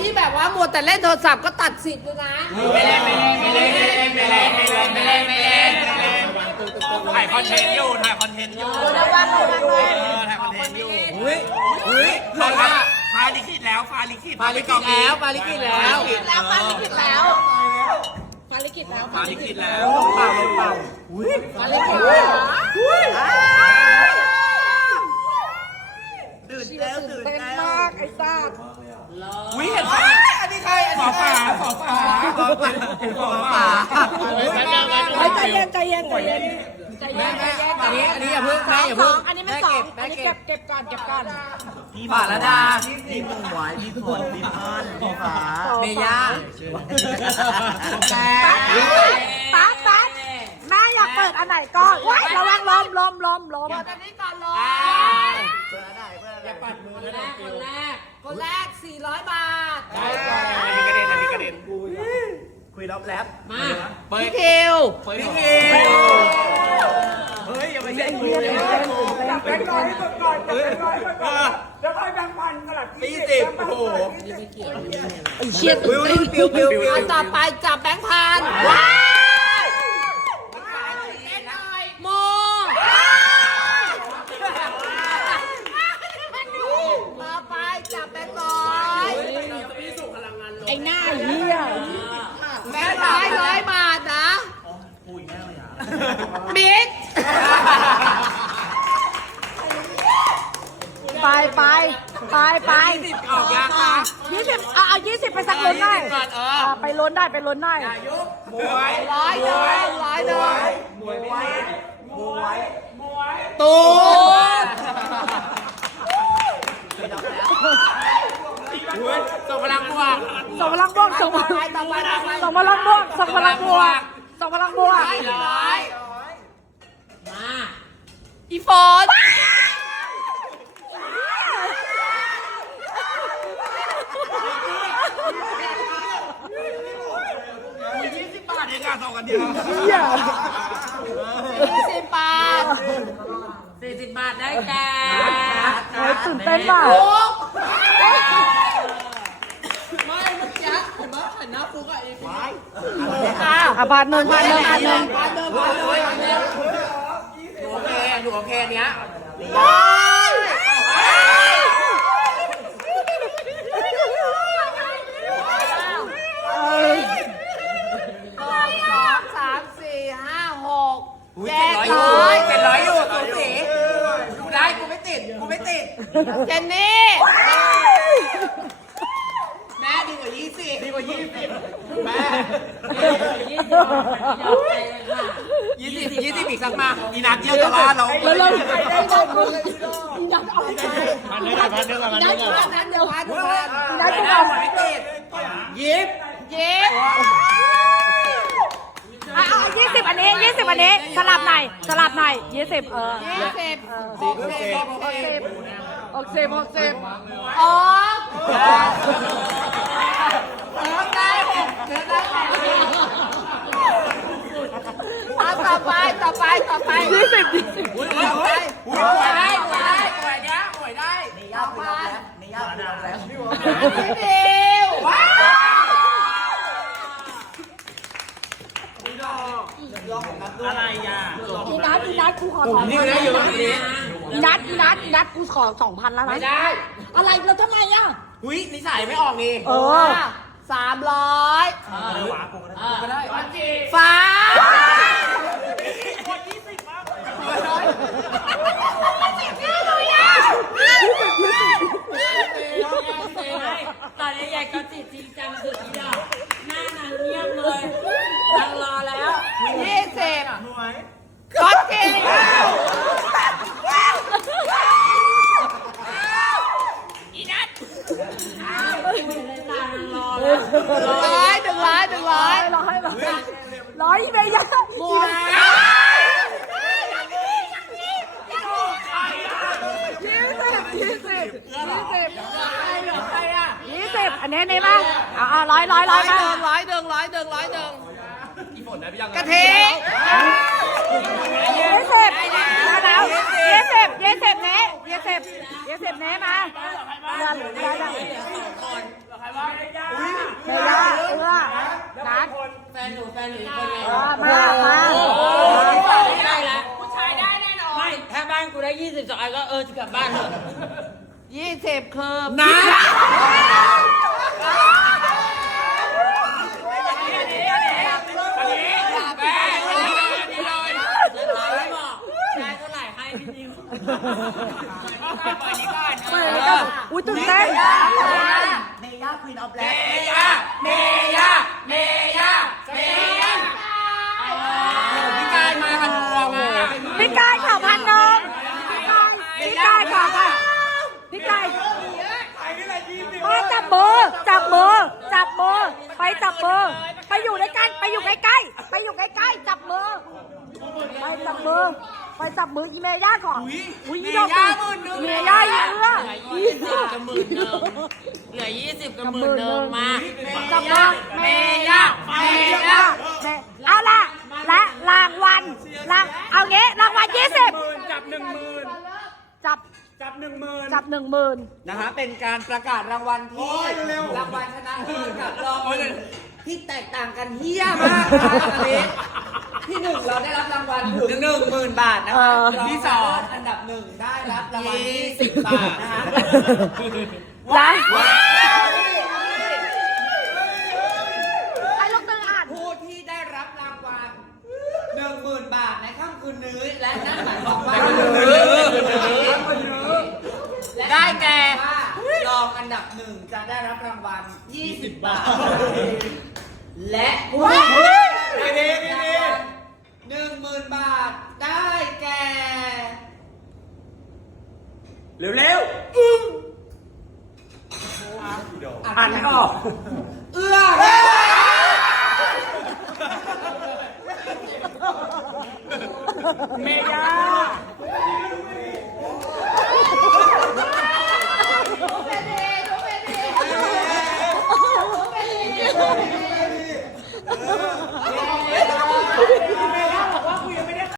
ที่แบบว่ามัวแต่เล่นโทรศัพท์ก็ตัดสิทธิ์เลยนะไม่เล่นไม่เล่นไม่เล่นไม่เล่นไม่เล่นไม่เล่นไม่เล่นไม่เล่นไม่เล่นถ่ายคอนเทนต์อยู่ถ่ายคอนเทนต์อยู่ระวังระวังเลยเออถ่ายคอนเทนต์อยู่เฮ้ยเฮ้ยฟ้าฟ้าลิขิตแล้วฟ้าลิขิตปาลิกิตแล้วปาลิกิตแล้วแล้วปาลิกิตแล้วปาลิกิตแล้วฟ้าลิขิตแล้วเปล่าเปล่าปาลิกิตแล้วตื่นแล้วตื่นเต้นแล้วมากไอ้ซ่าอุ้ยเห็นฟ้าอันนี้ใครอันขอนี้ฝาขอฝาขอฝาขอฝาเฮ้ยใจเย็นใจเย็นใจเย็นใจเย็นใจเย็นอันนี้อันนี้อย่าเพิ่งแม่อย่าเพิ่งอันนี้ไม่สองอันนี้เก็บเก็บก่อนเก็บก่อนพี่ฝาละดาพี่หมวยพี่ฝนพี่พอนพี่ฟ้าเมย่าแกป๊าป๊าแม่อยากเปิดอันไหนก่อนว้ายระวังลมลมลมลมเปิดอันนี้ก่อนลม เปิดได้เปิดได้ปัดมือคนแรกคนแรกคนแรก 400 บาทอันนี้กระเด็นอันนี้กระเด็นคุยรอบแลบพี่คิวพี่คิวเฮ้ยอย่าไปเล่นกูเลยแบงค์ร้อยให้ก่อนก่อนจับแบงค์ร้อยให้ก่อนแล้วค่อยแบงค์พันกระดาษปีสิบโอ้โหเชียร์วิวปิวปิวปิวอันต่อไปจับแบงค์พันโมต่อไปจับแบงค์ร้อยไอ้หน้าเหี้ยแบงค์ร้อยร้อยบาทนะ บิ๊ก ไปไปไปไปออกยากค่ะยี่สิบเอาเอายี่สิบไปสักลุ้นหน่อยก่อนเออเอาไปลุ้นได้ไปลุ้นได้มวยร้อยเดินร้อยเดินมวยมวยมวยตูนส่งพลังบวกส่งพลังบวกส่งพลังส่งพลังบวกส่งพลังบวก ส่งพลังบวกร้อยอีโฟนยี่สิบบาทเองอะสองกันเดียวยี่สิบบาทสี่สิบบาทได้แก่โอ้ยตื่นเต้นป่ะอะ บาทหนึ่งบาทหนึ่งบาทหนึ่งโอเคอยู่โอเคเนี้ยสองสามสี่ห้าหกอุ้ยเจ็ดร้ออยยเจ็ดร้อยอยู่สูสีกูได้กูไม่ติดกูไม่ติดเจนนี่ แม่ดีกว่ายี่สิบดีกว่ายี่สิบแม่ ยี่สิบยี่สิบอีกสักมาอีนักเยี่ยวจะล่าเราแล้วเราใครได้ก่อนมึงอีนัทเอาไปพันหนึ่งก่อนพันหนึ่งก่อนพันหนันึ่ทงก่อนเดียวพันพันอีนันัทกกูจะก่อนไม่ติดยิบย็บอะยี่สิบอันนี้ยี่สิบอันนี้สลับหน่อยสลับหน่อยยี่สิบเออยี่สิบหกสิบหกสิบหกสิบหกสิบอ๋อได้หกเดือนได้หกอะ ต่อไปต่อไปต่อไปยี่สิบยี่สิบอุ้ยอุ้ยอุ้ยอุ้ยหวยได้หวยได้หวยเนี้ยหวยได้ต่อไปนี่ยากแล้วพี่ดิวว้าวอะไรอะอีนัทอีนัทกูขอสองนี่พันนะอยู่ตรงนี้อีนัทอีนัทอีนัทกูขอสองพันแล้วนะไม่ได้ อะไรแล้วทำไมอะอุ้ยนิสัยไม่ออกนี่เออ สามร้อยหวาฟ้า ร้อยร้อยร้อยเดิงร้อยเดิงร้อยเดิงร้อยเดิงกระเทิเยสเซฟแล้แล้วเยสเซฟเยสเซฟเน้เยสเซฟเยสเซฟเน้มาเรือเอเรือดัเออแฟนหนูแฟนหนูคนไหนมาลผู้ชายได้แน่นอนไม่ถ้าบ้านกูได้ยี่สิบสองอัก็เออจะกลับบ้านเถอะยี่สิบเคือน้ ปล่อยนี้ก่อนเอออุ้ยตื่นเต้น เมย่าควีนออฟแบล็เมคย่าเมย่าเมย่าเมย่าพี่กายมากันตัวมา พี่กายขอพันหนึ่งพี่กายขอพันพี่กาย ไอ้นี่แหละยี่สิบ มาจับมือจับมือจับมือไปจับมือไปอยู่ด้วยกันไปอยู่ใกล้ๆไปอยู่ใกล้ๆจับมือไปจับมือ ไปจับมืออีเมย่าก่อนอุ้ยอีดอกเมย่าเยอะยี่สิบกับหมื่นหนึ่งเหลือยี่สิบกับหมื่นหนึ่งมาจับมือเมย่าเมย่าเมเอาละและรางวัลรางเอางี้รางวัลยี่สิบหมื่นจับหนึ่งหมื่นจับจับหนึ่งหมื่นจับหนึ่งหมื่นนะคะเป็นการประกาศรางวัลที่โอ้ยเร็วๆรางวัลชนะเลิศกับรองที่แตกต่างกันเฮี้ยมากนะคะอันนี้ ที่หนึ่งเราได้รับรางวัลถึงหนึ่งหมื่นบาทนะคะรที่สองอันดับหนึ่งได้รับรางวัลยี่สิบบาทนะคะนะใครลูกตึงอ่านผู้ที่ได้รับรางวัลหนึ่งหมื่นบาทในค่ำคืนนี้และนั่นหมายความว่าได้แก่ ว่ารองอันดับหนึ่งจะได้รับรางวัล20บาท และผู้ที่ได้รับรางวัล หนึ่งหมื่นบาทได้แก่ เร็วเร็วอ่านไม่ออก เอื้อเมย่า